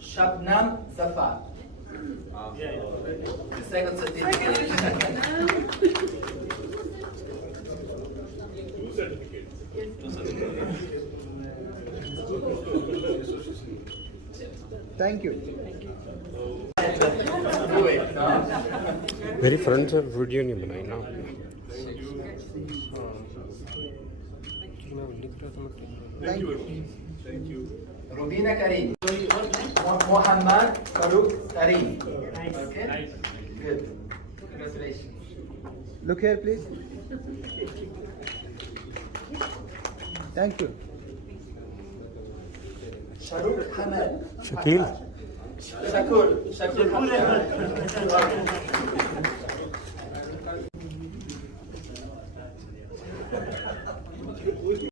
Shabnam Zafar. The second certificate. Thank you. Do it, no? मेरी friend से video नहीं बनाई ना Thank you. Rubina Karim. Muhammad Farouk Karim. Okay? Good. Congratulations. Look here, please. Thank you. Shahrukh Hamad. Shakeel Shakur Hamad.